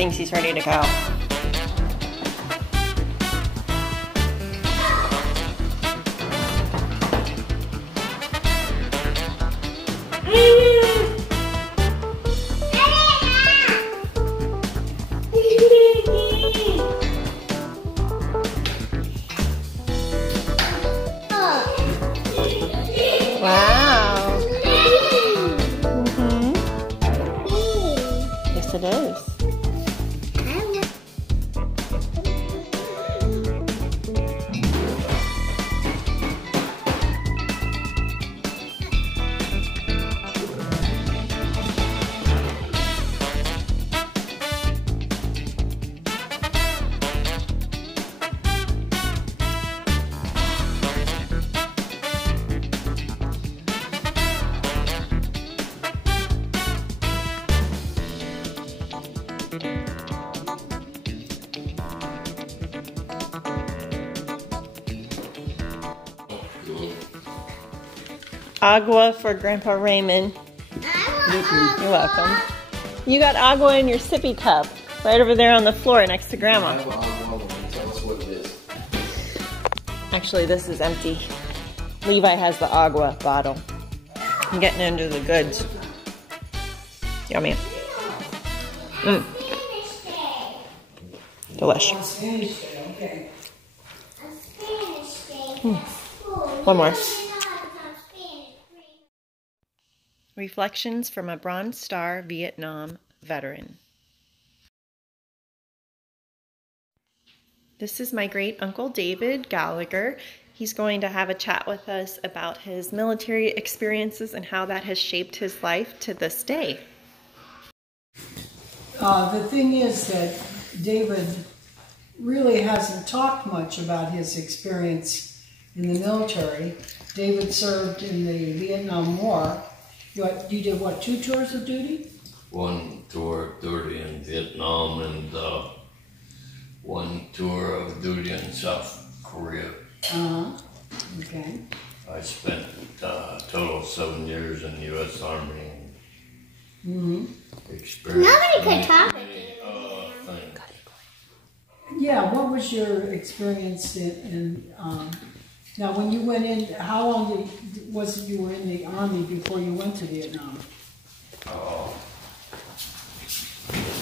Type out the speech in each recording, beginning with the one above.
thinks he's ready to go. Wow. Yes, it is. Agua for Grandpa Raymond. You're welcome. You got agua in your sippy cup right over there on the floor next to Grandma. Tell us what it is. Actually, this is empty. Levi has the agua bottle. I'm getting into the goods. Yummy. Delish. One more. Reflections from a Bronze Star Vietnam veteran. This is my great uncle David Gallagher. He's going to have a chat with us about his military experiences and how that has shaped his life to this day. The thing is that David really hasn't talked much about his experience in the military. David served in the Vietnam War. You did what, 2 tours of duty? 1 tour of duty in Vietnam and 1 tour of duty in South Korea. Okay. I spent a total of 7 years in the U.S. Army. Experienced Nobody could talk. things. Yeah, what was your experience in now when you went in, how long was it you were in the Army before you went to Vietnam?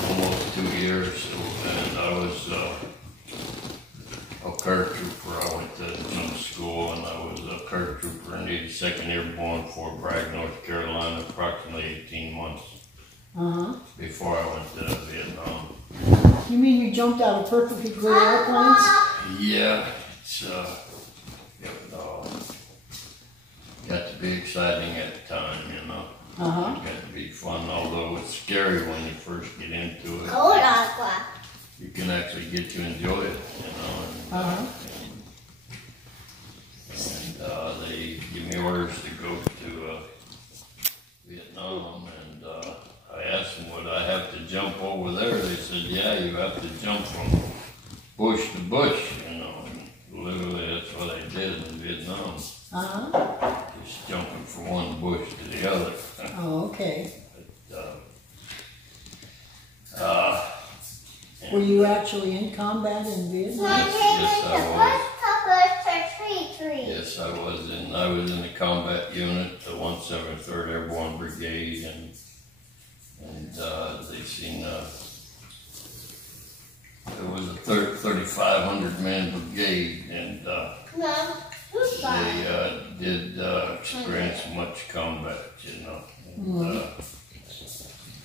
Almost 2 years, and I was a paratrooper. I went to some school, and I was a paratrooper in the 2nd Airborne, Fort Bragg, North Carolina, approximately 18 months before I went to Vietnam. You mean you jumped out of perfectly good airplanes? Yeah, it's got to be exciting at the time, you know. It got to be fun, although it's scary when you first get into it. You can actually get to enjoy it, you know. And they give me orders to go to Vietnam, and I asked them, would I have to jump over there? They said, yeah, you have to jump from bush to bush, you know. And literally, that's what I did in Vietnam. Just jumping from one bush to the other. Oh, okay. But, were you actually in combat in Vietnam? Yes, I was in the combat unit, the 173rd Airborne Brigade, and they seen it was a 3,500 man brigade, and they did experience much combat, you know. And,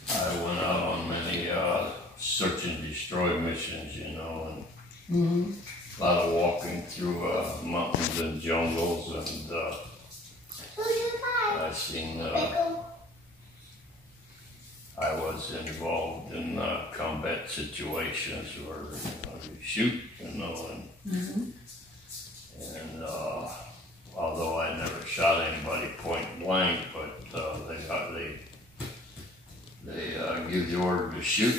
I went out on many search and destroy missions, you know, and a lot of walking through mountains and jungles, and I seen I was involved in combat situations where you shoot, you know, and although I never shot anybody point blank, but they give the order to shoot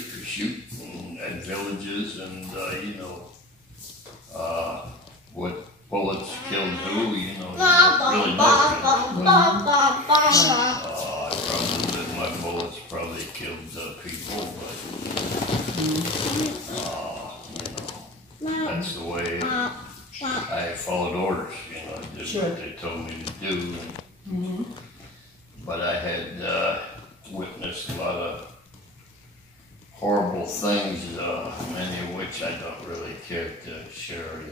at villages, and you know what bullets killed who, you know, really nothing. I probably my bullets probably killed people, but That's the way I followed orders, I did what they told me to do. But I had witnessed a lot of horrible things, many of which I don't really care to share,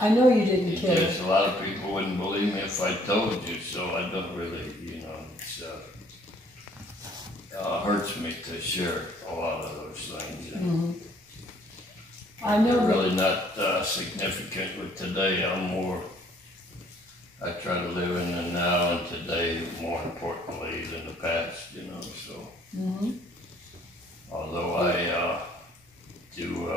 I know you didn't care. Because a lot of people wouldn't believe me if I told you, so I don't really, it's hurts me to share a lot of those things. I know they're really not significant with today. I try to live in the now and today more importantly than the past, so. Although I do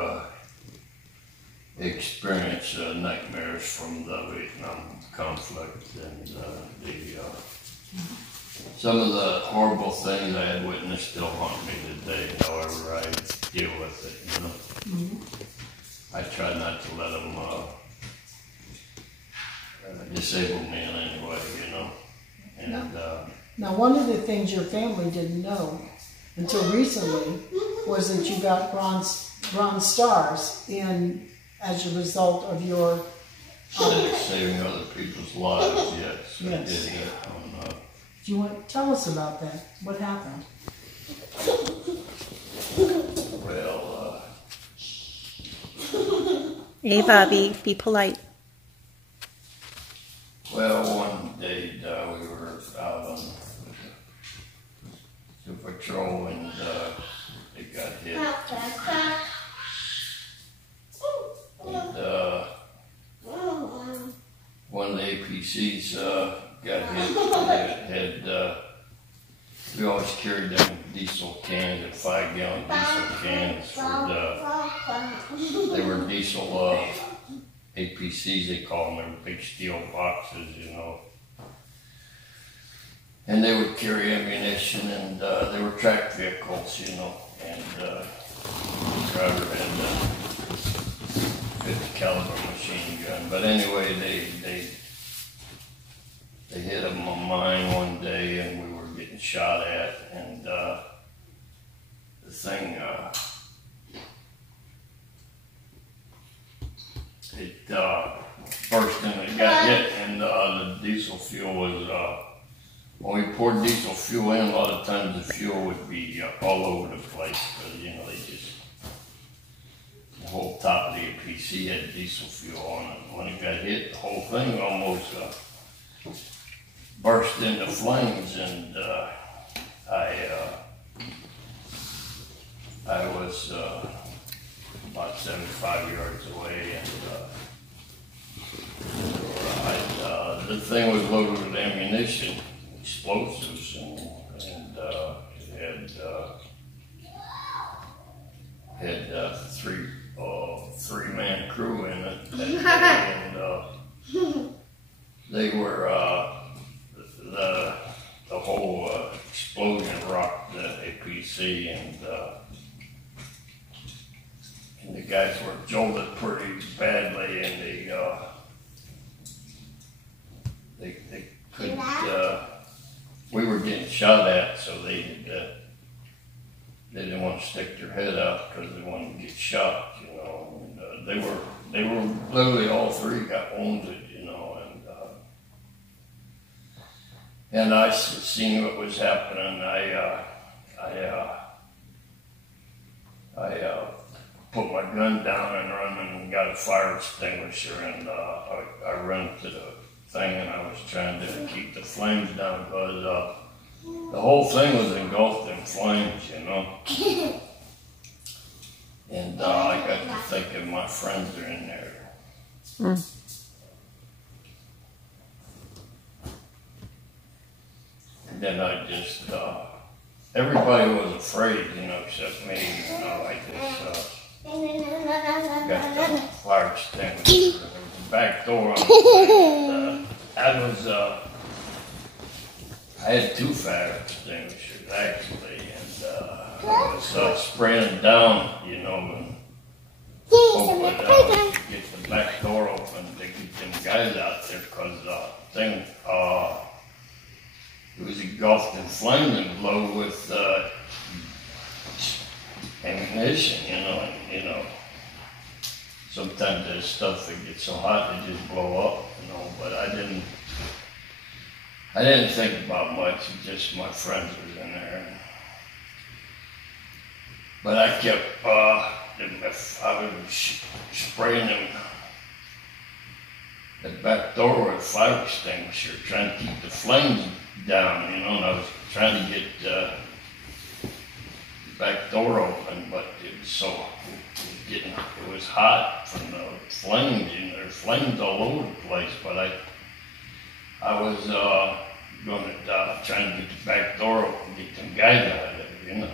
experience nightmares from the Vietnam conflict and some of the horrible things I had witnessed still haunt me today, however I deal with it, I try not to let them disable me in any way, And, now, one of the things your family didn't know until recently was that you got bronze stars as a result of your saving other people's lives. Yes. Yes. I did. Do you want to tell us about that? What happened? Well, hey, Bobby, be polite. Well, one day we were out on the patrol and it got hit. And one of the APCs got hit. We always carried them diesel cans, and 5-gallon diesel cans. They were diesel APCs, they call them. They were big steel boxes, And they would carry ammunition, and they were tracked vehicles, And the driver had a 50 caliber machine gun. But anyway, they hit a mine one day, and we were getting shot at, and the thing it burst and it got hit, and the diesel fuel was when we poured diesel fuel in, a lot of times the fuel would be all over the place because the whole top of the APC had diesel fuel on it. When it got hit, the whole thing almost burst into flames, and I was about 75 yards away, and the thing was loaded with ammunition, explosives, and it had three-man crew in it, and they were the whole explosion rocked the APC, and the guys were jolted pretty badly, and they couldn't. We were getting shot at, so they didn't want to stick their head out because they wanted to get shot, And they were literally all three got wounded, and I seen what was happening. I put my gun down and run and got a fire extinguisher, and I ran to the thing, and I was trying to keep the flames down because the whole thing was engulfed in flames, And I got to thinking my friends are in there. And then I just, everybody was afraid, except me, I just got the fire extinguisher. There was a back door on the thing. I had 2 fire extinguishers actually, and I was spraying down, and hopefully get the back door open to get them guys out there, because the thing, it was engulfed in flames and loaded with ammunition, you know. Sometimes that stuff, it gets so hot, it just blow up, you know, but I didn't think about much, it's just my friends was in there. But I kept, I was spraying them, the back door with a fire extinguisher, trying to keep the flames down, you know, and I was trying to get the back door open, but it was so, it was hot from the flames, you know, there were flames all over the place, but I was trying to get the back door open, get them guys out of there, you know.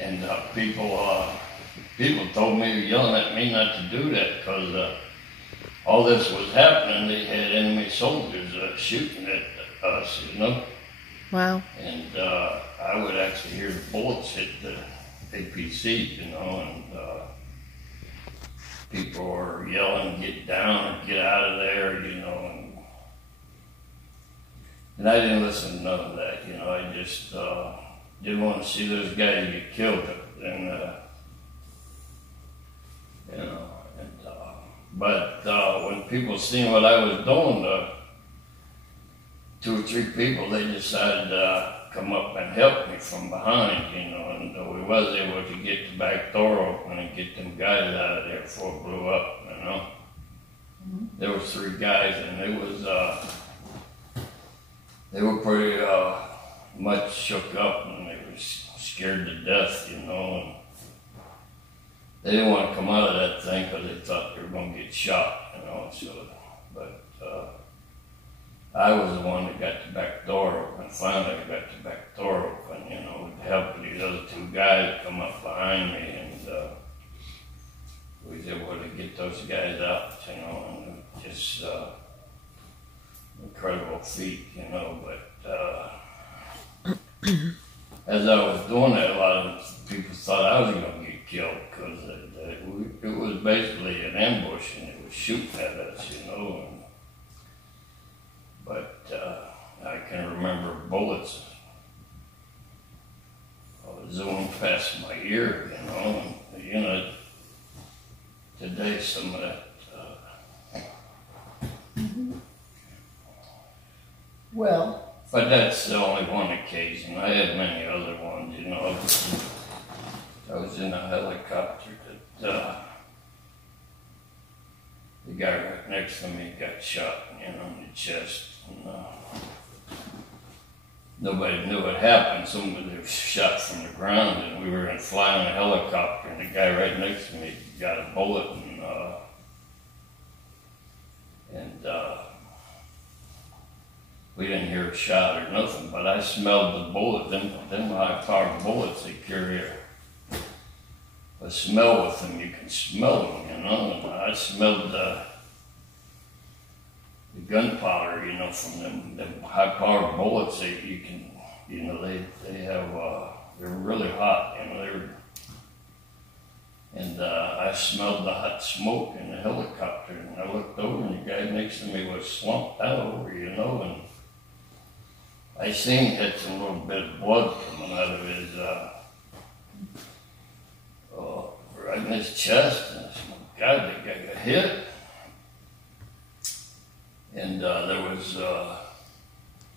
And people told me, yelling at me not to do that because all this was happening. They had enemy soldiers shooting at us, you know. Wow. And I would actually hear the bullets hit the APC, you know, and people were yelling, get down or get out of there, you know. And I didn't listen to none of that, you know. I just didn't want to see those guys get killed. And, you know, but when people seen what I was doing, 2 or 3 people, they decided to come up and help me from behind, you know, and we was able to get the back door open and get them guys out of there before it blew up, you know. Mm-hmm. There was 3 guys, and they were pretty much shook up, and they were scared to death, you know, and they didn't want to come out of that thing because they thought they were going to get shot, you know, so, but I was the one that got the back door open. Finally, I got the back door open, you know, with the help of these other 2 guys come up behind me, and we was able to get those guys out, you know, and just incredible feat, you know, but as I was doing that, a lot of people thought I was going to get killed because it was basically an ambush and it was shooting at us, you know. But I can remember bullets zooming past my ear, you know. And, you know, today some of that. Well. But that's the only one occasion. I had many other ones, you know. I was in a helicopter that the guy right next to me got shot, you know, in the chest. And, nobody knew what happened. Somebody was shot from the ground, and we were flying a helicopter, and the guy right next to me got a bullet, and we didn't hear a shot or nothing, but I smelled the bullet. Them high-powered bullets, they carry a smell with them. You can smell them, you know. And I smelled the gunpowder, you know, from them high-powered bullets. You can, you know, they have they're really hot, you know. And I smelled the hot smoke in the helicopter, and I looked over, and the guy next to me was slumped out over, you know, and I seen he had some little bit of blood coming out of his, right in his chest, and I said, God, that guy got hit. And there was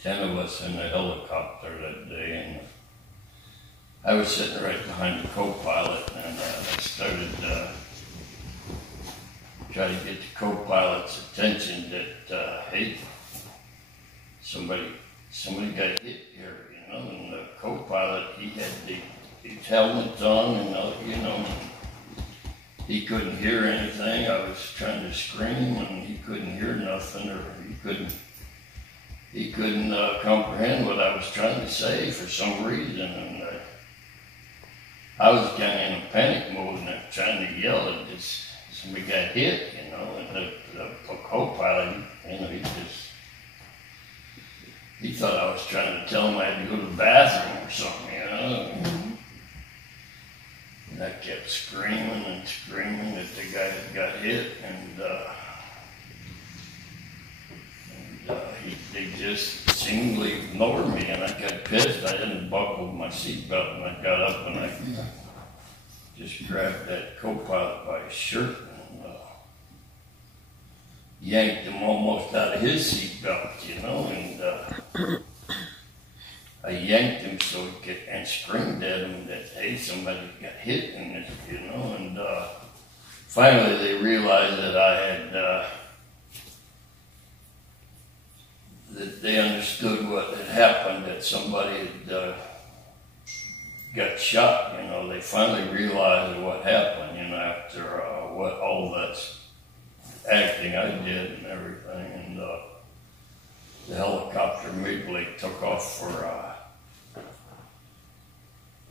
10 of us in the helicopter that day, and I was sitting right behind the co-pilot, and I started trying to get the co-pilot's attention that, hey, somebody got hit here, you know. And the co-pilot, he had his helmet on, and you know, he couldn't hear anything. I was trying to scream, and he couldn't hear nothing, or he couldn't comprehend what I was trying to say for some reason. And I was kind of in a panic mode, and I'm trying to yell at this. Somebody got hit, you know, and the co-pilot, you know, he thought I was trying to tell him I had to go to the bathroom or something, you know. Mm-hmm. And I kept screaming and screaming that the guy had got hit, and they just seemingly ignored me, and I got pissed. I didn't buckle my seatbelt, and I got up and I just grabbed that co-pilot by his shirt and yanked him almost out of his seatbelt, and I yanked him so he could, and screamed at him that, hey, somebody got hit in this, and finally they realized that I had, that they understood what had happened, that somebody had got shot, they finally realized what happened, after what all that acting I did and everything, and the helicopter immediately took off for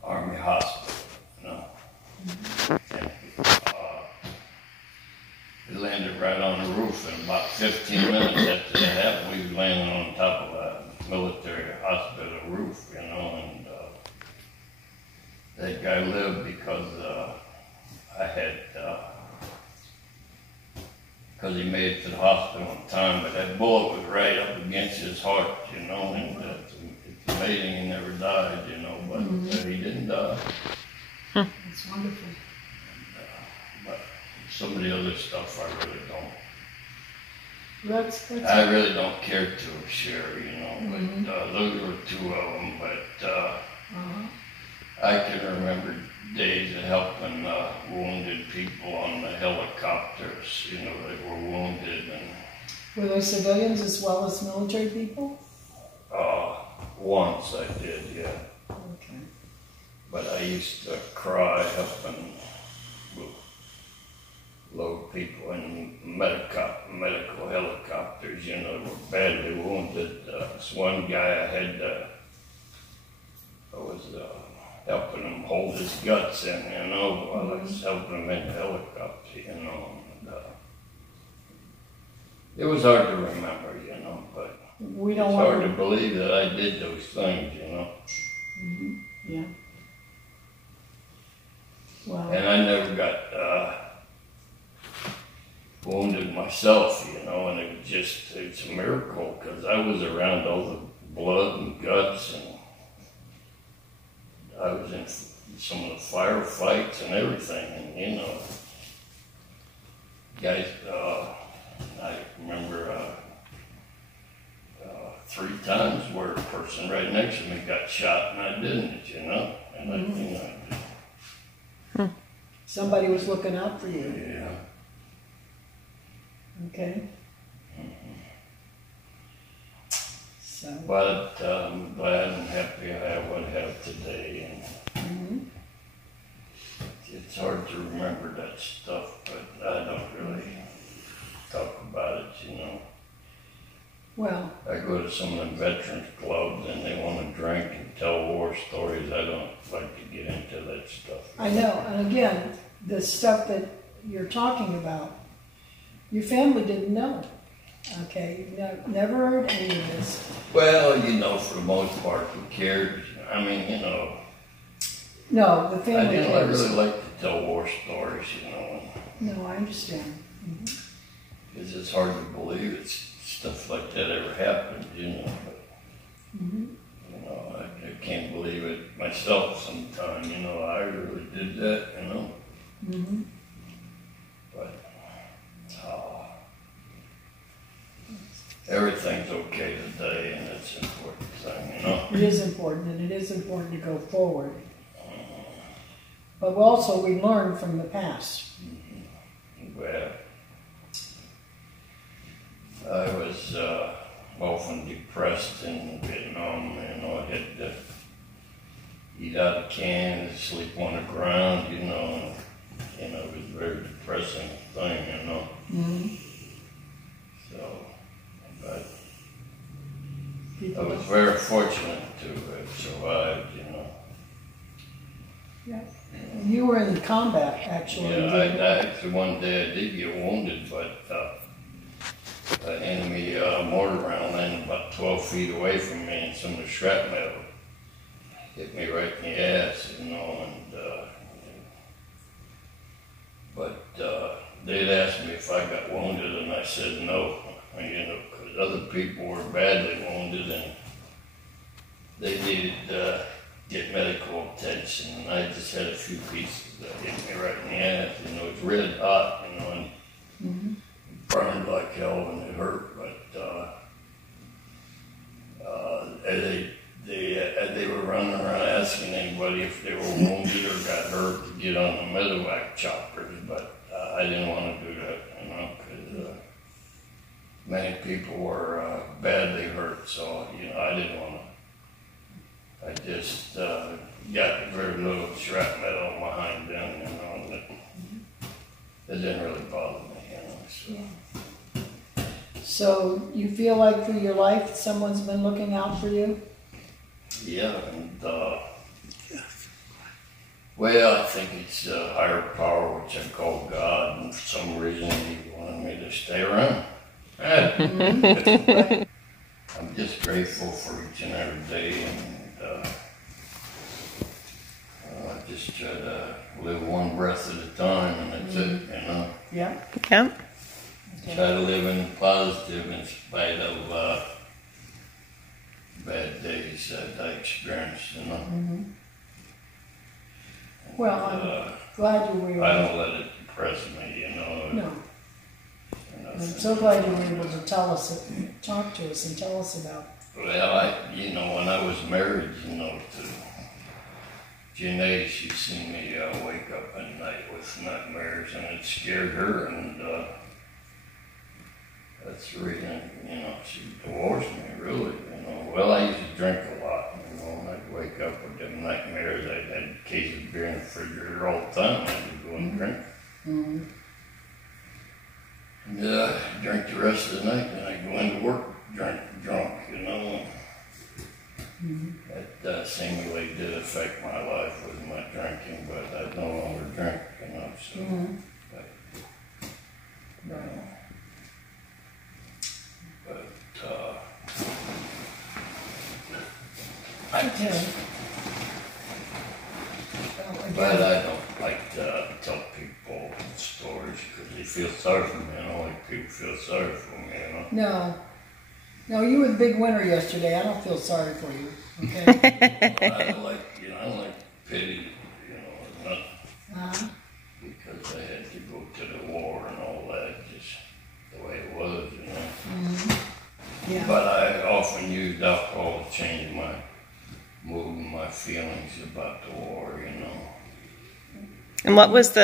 Army Hospital, and we landed right on the roof. In about 15 minutes after that happened, we landed on top of a military hospital roof, and that guy lived because I had, because he made it to the hospital on time, but that bullet was right up against his heart, and it's amazing he never died, but he didn't die. That's wonderful. But some of the other stuff I really don't. That's I really don't care to share, but those were two of them, but I can remember days of helping wounded people on the helicopters, that were wounded. And were those civilians as well as military people? Once I did, yeah. Okay. But I used to cry helping load people in medical helicopters, that were badly wounded. This one guy I had, I was helping him hold his guts in, while I was helping him in the helicopter, and it was hard to remember, but we don't it's want hard to believe that I did those things, Yeah. Wow. And I never got wounded myself, and it's a miracle, because I was around all the blood and guts, and I was in some of the firefights and everything, and guys, I remember 3 times where a person right next to me got shot and I didn't, and Somebody was looking out for you. Yeah. Okay. So. But I'm glad and happy I have what I have today, and it's hard to remember that stuff, but I don't really talk about it, Well. I go to some of the veterans clubs and they want to drink and tell war stories. I don't like to get into that stuff. I know, and again, the stuff that you're talking about, your family didn't know. Okay, never heard any of this. Well, for the most part, who cared? I mean, No, the family I cares. really like to tell war stories, No, I understand. because it's hard to believe it's stuff like that ever happened, But, I can't believe it myself sometimes, I really did that, But, everything's okay today, and it's an important thing, It is important, and it is important to go forward. But also, we learn from the past. Well, I was often depressed in Vietnam, I had to eat out of cans, sleep on the ground, and, it was a very depressing thing, So, but I was very fortunate to have survived, Yeah. You were in combat, actually. Yeah, actually one day I did get wounded, but an enemy mortar round landed about 12 feet away from me, and some of the shrapnel hit me right in the ass, but they'd asked me if I got wounded, and I said no, because other people were badly wounded, and they needed to get medical attention, and I just had a few pieces that hit me right in the ass. You know, it's red hot, you know, and burned like hell and it hurt. But they were running around asking anybody if they were wounded or got hurt to get on the medevac choppers, but I didn't want to do that, you know, because many people were badly hurt, so, you know, I didn't want to. I just got very little shrapnel behind them, you know, and it didn't really bother me, you know. So. Yeah. So you feel like through your life someone's been looking out for you? Yeah, and well, I think it's a higher power, which I call God, and for some reason He wanted me to stay around. I'm just grateful for each and every day, and I just try to live one breath at a time, and that's it, you know. Yeah. Yeah. Try to live in the positive in spite of bad days that I experienced, you know. Well, I'm glad you were I able don't let it depress me, you know. No. I'm so glad you were able to talk to us and tell us about it. Well, you know, when I was married, you know, to Janae, she seen me wake up at night with nightmares, and it scared her, and that's the reason, you know, she divorced me, really, you know. Well, I used to drink a lot, you know, and I'd wake up with them nightmares. I had a case of beer in the refrigerator all the time. I'd go and drink. And drink the rest of the night, and I'd go into work drunk, you know. That seemingly did affect my life with my drinking, but I no longer drink, you know, so. Okay. But I don't like to tell people stories because they feel sorry for me. I don't like people feel sorry for me, you know. No, you were the big winner yesterday. I don't feel sorry for you. Okay. I don't like pity, you know, nothing. Because I had to go to the war and all that, just the way it was, you know. Yeah. But I often used alcohol to change my mood and my feelings about the war, you know. And what was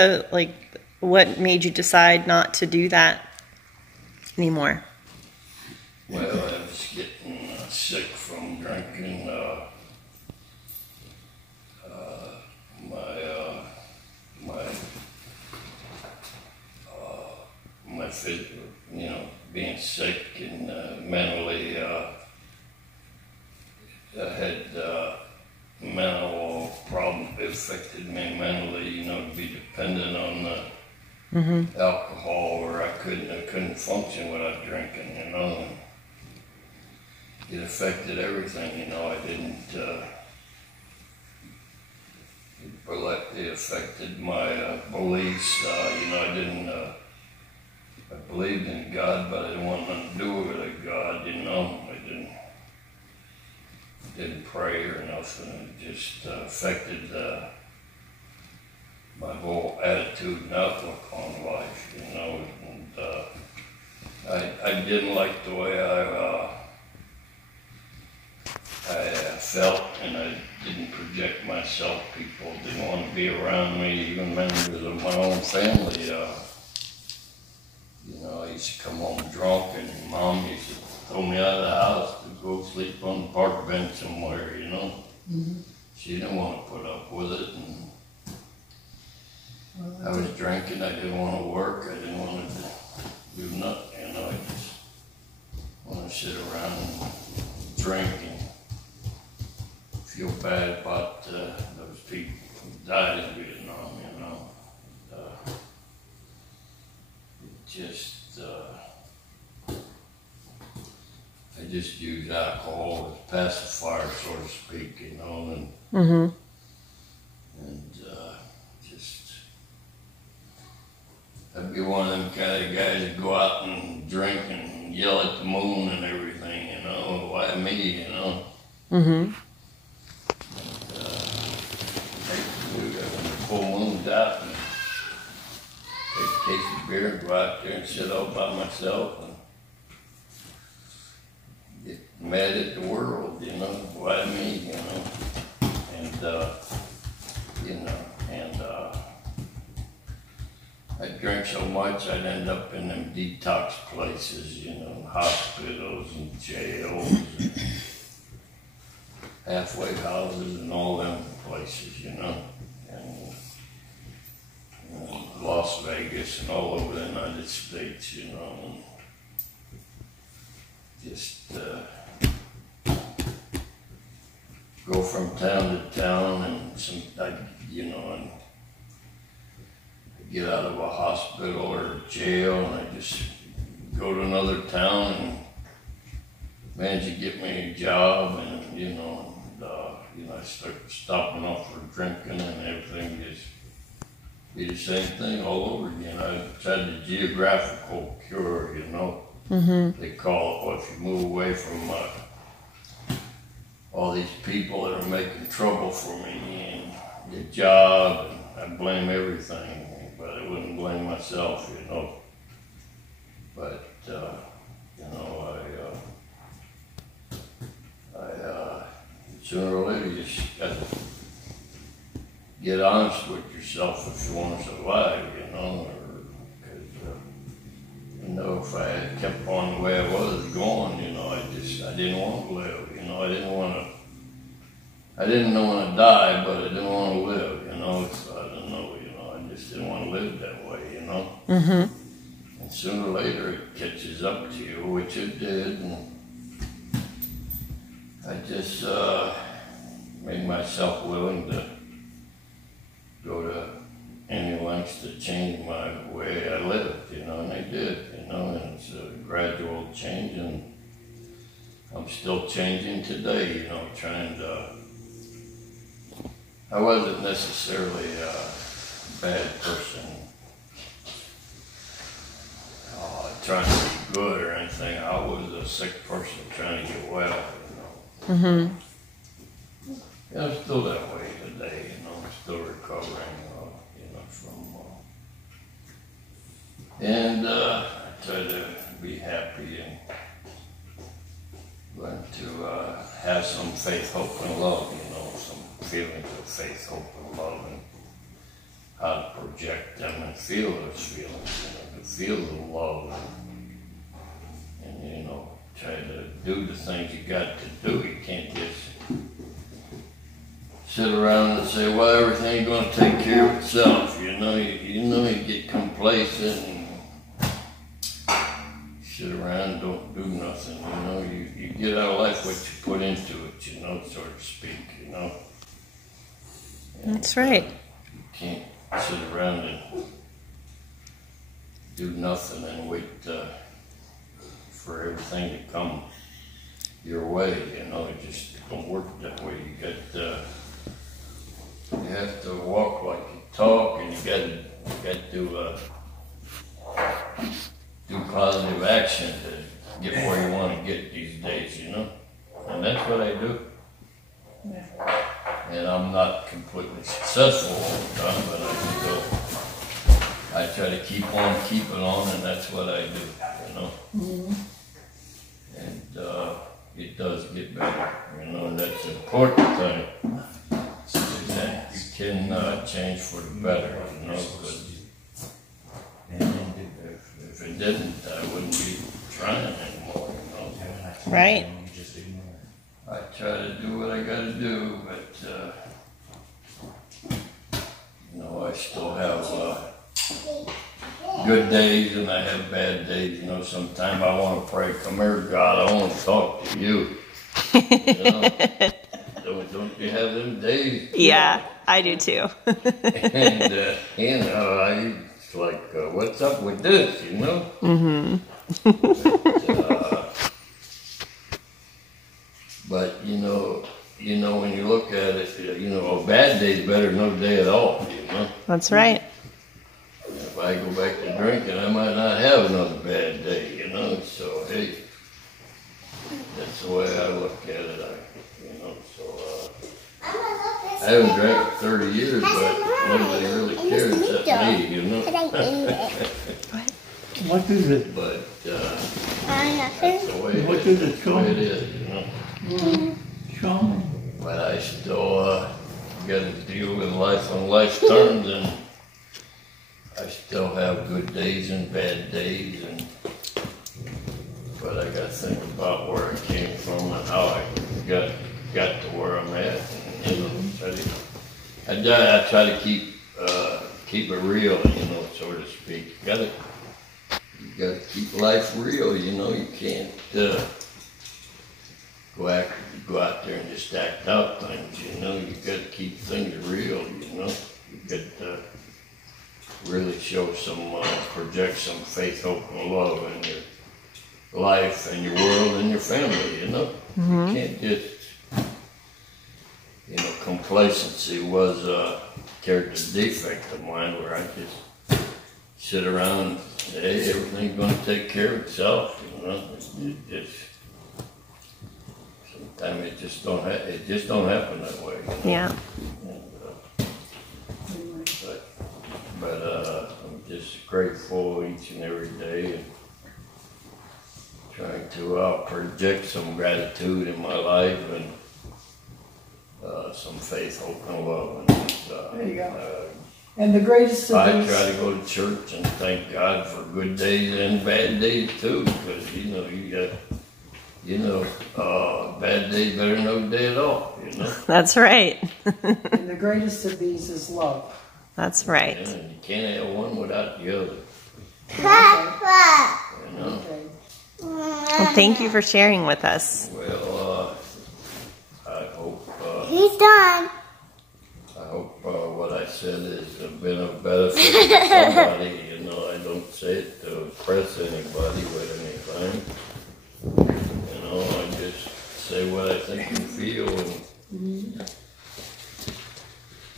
what made you decide not to do that anymore? Well, I was getting sick from drinking. My physical, you know, being sick and mentally, I had mental problem affected me mentally, you know, to be dependent on the alcohol, or I couldn't function without drinking, you know. And it affected everything, you know. I didn't. It affected my beliefs. You know, I didn't. I believed in God, but I didn't want nothing to do with a God, you know. I didn't pray or nothing. It just affected my whole attitude and outlook on life, you know. And I didn't like the way I felt, and I didn't project myself. People didn't want to be around me, even members of my own family. You know, I used to come home drunk, and Mom used to throw me out of the house to go sleep on the park bench somewhere, you know. She didn't want to put up with it, and I was drinking. I didn't want to work. I didn't want to do nothing, you know. I just want to sit around and drink and feel bad about those people who died in Vietnam, you know. I just use alcohol as pacifier, so to speak, you know, and just I'd be one of them kind of guys that go out and drink and yell at the moon and everything, you know. Why me, you know? case of beer and go out there and sit all by myself and get mad at the world, you know, why me, you know, and, I drank so much I'd end up in them detox places, you know, hospitals and jails and halfway houses and all them places, you know, and Las Vegas and all over the United States, you know, and just go from town to town and and get out of a hospital or a jail and I just go to another town and manage to get me a job and I start stopping off for drinking and everything just be the same thing all over again. I tried the geographical cure, you know. Mm-hmm. They call it, well, if you move away from all these people that are making trouble for me and the job, and I blame everything, but I wouldn't blame myself, you know. But, sooner or later you just got to get honest with yourself if you want to survive, you know, because, if I had kept on the way I was going, you know, I didn't want to live, you know, I didn't want to die, but I didn't want to live, you know, so I don't know, you know, I just didn't want to live that way, you know. Mm-hmm. And sooner or later it catches up to you, which it did, and I just made myself willing to go to any lengths to change my way I lived, you know, and I did, you know, and it's a gradual change, and I'm still changing today, you know, trying to, I wasn't necessarily a bad person, trying to be good or anything. I was a sick person trying to get well, you know. Mm-hmm. Yeah, I'm still that way today, you know, I'm still recovering, you know, from, and I try to be happy and learn to have some faith, hope, and love, you know, some feelings of faith, hope, and love, and how to project them and feel those feelings, you know, to feel the love and you know, try to do the things you got to do. You can't just sit around and say, well, everything's going to take care of itself, you know. You get complacent and sit around and don't do nothing, you know. You get out of life what you put into it, you know, so to speak, you know. And, that's right. You can't sit around and do nothing and wait for everything to come your way, you know. It just don't work that way. You have to walk like you talk, and you got to do positive action to get where you want to get these days, you know. And that's what I do. Yeah. And I'm not completely successful all the time, but I try to keep on keeping on, and that's what I do, you know. Mm-hmm. And it does get better, you know, and that's the important thing. Is that you can change for the better, you know, because if it didn't, I wouldn't be trying anymore, you know. Right. I try to do what I gotta do, but, you know, I still have good days and I have bad days, you know. Sometimes I want to pray, come here, God, I want to talk to you. You know? Don't you have them days? Yeah, I do too. And, you know, it's like, what's up with this, you know? Mm-hmm. But you know, when you look at it, you know, a bad day is better than no day at all, you know? That's right. If I go back to drinking, I might not have another bad day, you know? So, hey, that's the way I look at it, you know? So, I haven't drank for 30 years, but nobody really care except me, you know. What is it? But that's the way it What is. is it, That's the way it is, you know. Show me. But I still got to deal with life on life's terms, and I still have good days and bad days, but I got to think about where I came from and how I got to where I'm at. And, you know, I try to keep it real, you know, so to speak. You gotta keep life real, you know. You can't go out there and just act out things, you know. You gotta keep things real, you know. You gotta really project some faith, hope, and love in your life and your world and your family, you know. You can't just, you know, complacency was a character defect of mine, where I just sit around and say, hey, everything's going to take care of itself, you know. Sometimes it just don't happen that way, you know? Yeah. But I'm just grateful each and every day, and trying to project some gratitude in my life, and some faith, hope, and love. And there you go. And the greatest of I these... try to go to church and thank God for good days and bad days too, because bad days better than no day at all, you know. That's right. And the greatest of these is love. That's right. And you can't have one without the other. You know. Okay. Well, thank you for sharing with us. Well, I hope. He's done. I hope what I said has been of benefit to somebody. You know, I don't say it to impress anybody with anything. You know, I just say what I think and feel,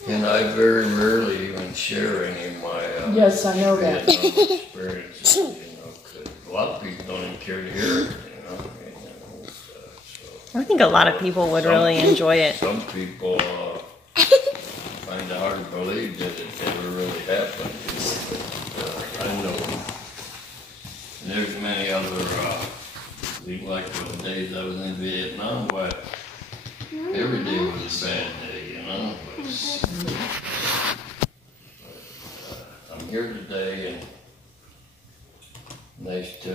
and I very rarely even share any of my Yes, I know that. Vietnam experiences. You know, 'cause a lot of people don't even care to hear it. You know, I think a lot of people would really enjoy it. Some people find it hard to believe that it ever really happened. But, I know. And there's many other, like the days I was in Vietnam, where every day was a bad day, you know. But I'm here today, and nice to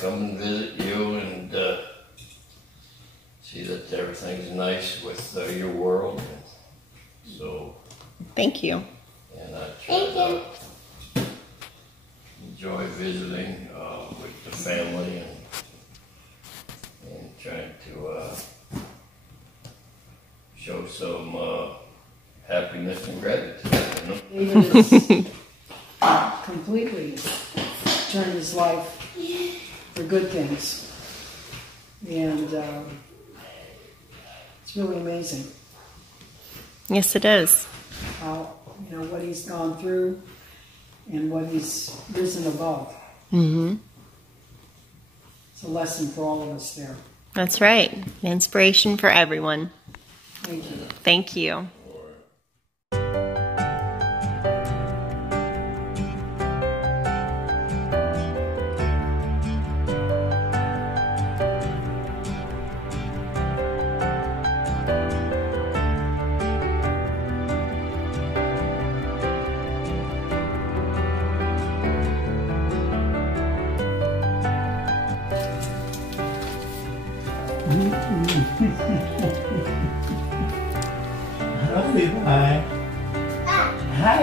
come and visit you and see that everything's nice with your world. So, Thank you. and I try to enjoy visiting with the family and trying to show some happiness and gratitude. You know? David has completely turned his life for good things. And it's really amazing Yes, it is. how, you know, what he's gone through and what he's risen above. Mm-hmm. It's a lesson for all of us there. That's right. Inspiration for everyone. Thank you. Thank you. Hello, Levi. Hi,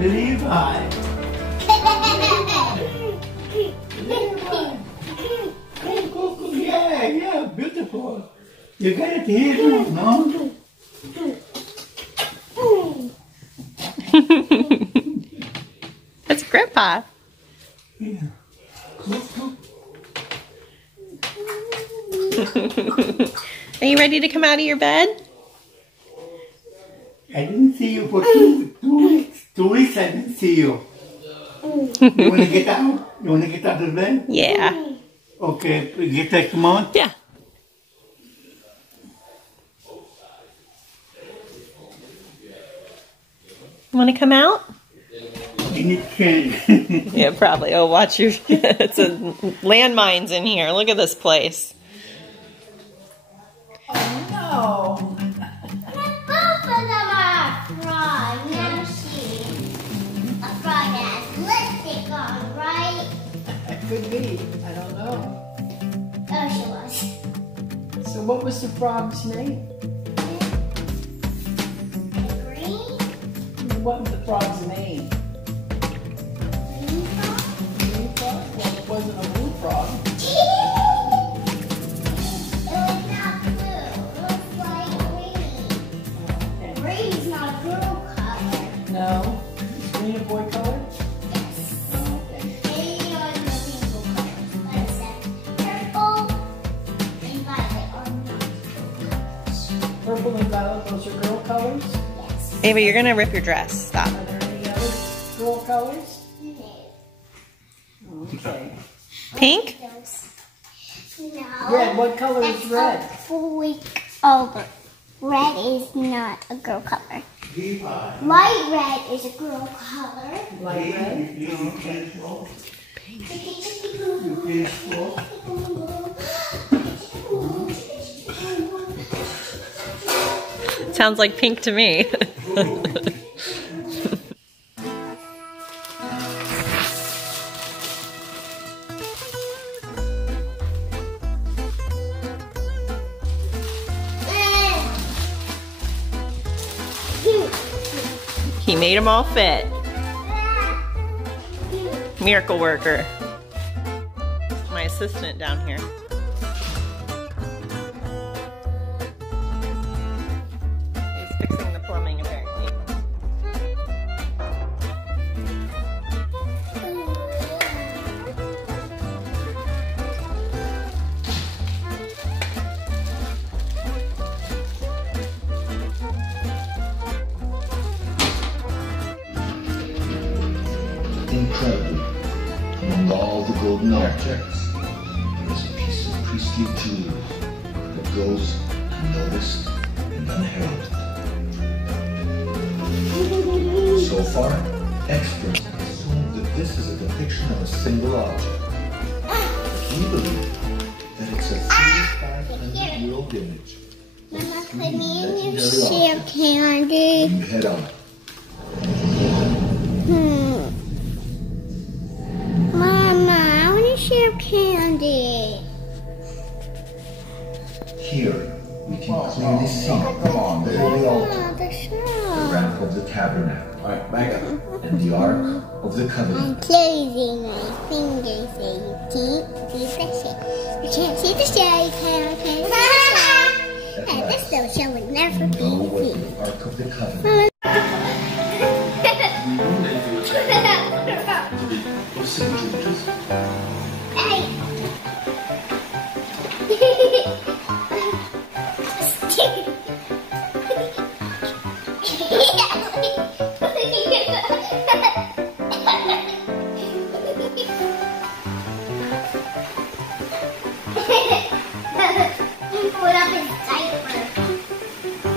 Levi. Yeah, beautiful. You got it here, no? That's Grandpa. Yeah. Are you ready to come out of your bed? I didn't see you for 2 weeks. 2 weeks I didn't see you. You want to get out? You want to get out of bed? Yeah. Okay, get that, come on. Yeah. Want to come out? You can. Yeah, probably. Oh, watch your... It's a landmines in here. Look at this place. Oh no! Both of them are frog. Never seen a frog that has lipstick on, right? That could be. I don't know. Oh, she was. So what was the frog's name? Green? What was the frog's name? Green frog? Blue frog? Well, it wasn't a blue frog. It was not blue. It was light green. Green's not a girl color. No. Is green a boy color? Yes. Oh, okay. Maybe it was a people color. But it said purple and violet are not girl colors. Purple and violet, those are girl colors? Yes. Ava, you're going to rip your dress. Stop. Are there any other girl colors? No. Okay. Pink? Those. No. Red, what color is That's red? a freak over. Red is not a girl color. Light red is a girl color. Light red? Sounds like pink to me. He made them all fit. Miracle worker. My assistant down here. He's fixing the plumbing apparently. Incredible. Among all the golden objects, there's a piece of priestly jewelry that goes unnoticed and unheralded. So far, experts assume that this is a depiction of a single object. But we believe that it's a 3,500-year-old image. Mama, put me in your share candy. You head on. Mama, I want to share candy. Here, we can clearly see the holy altar, Oh, the the straw. ramp of the tabernacle, and the ark of the I'm covenant. closing my fingers so you can't see the shell. You can't see the shell, you can't see the shell. And this little shell would never be Know what seen. the ark of the covenant symbolizes. Hey. Put up his diaper.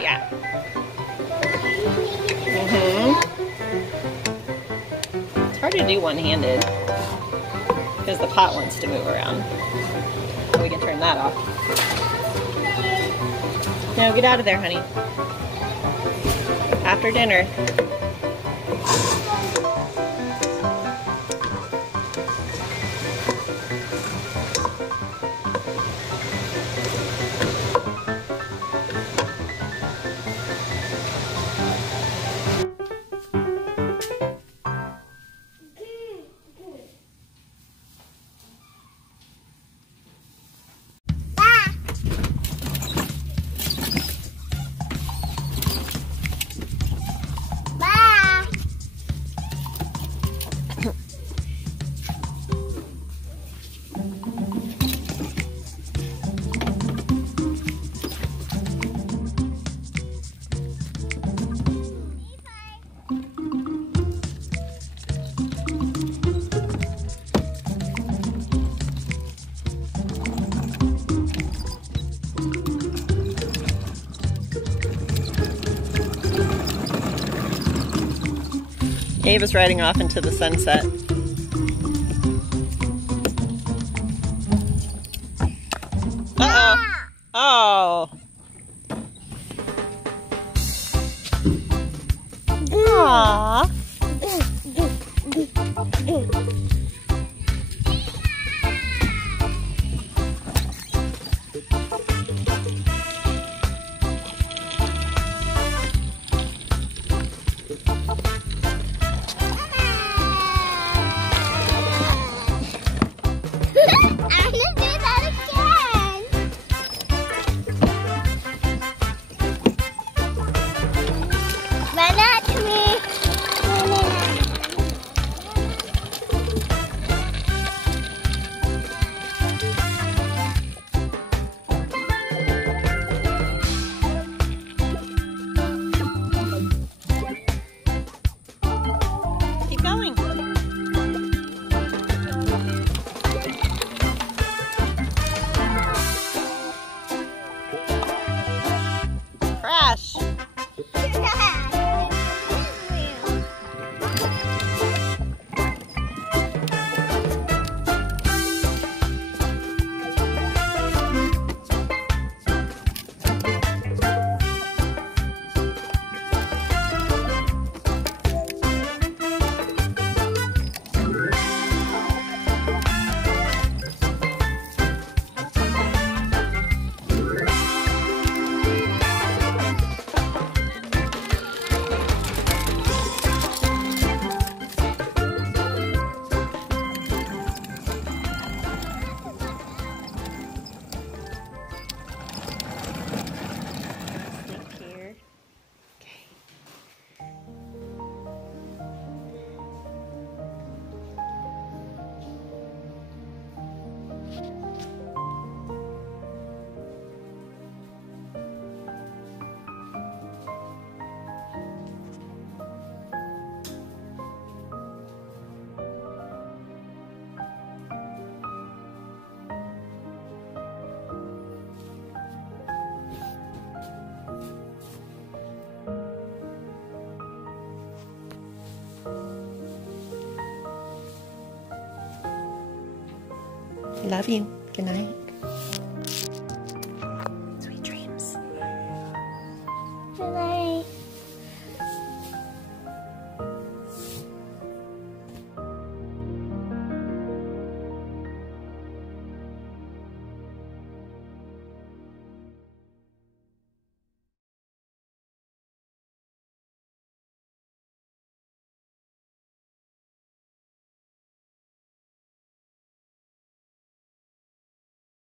Yeah. It's hard to do one-handed because the pot wants to move around. We can turn that off. No, get out of there, honey. After dinner. Ava's riding off into the sunset. Uh-oh. Oh. Aww. Keep going. Crash. Love you. Good night. Sweet dreams. Good night.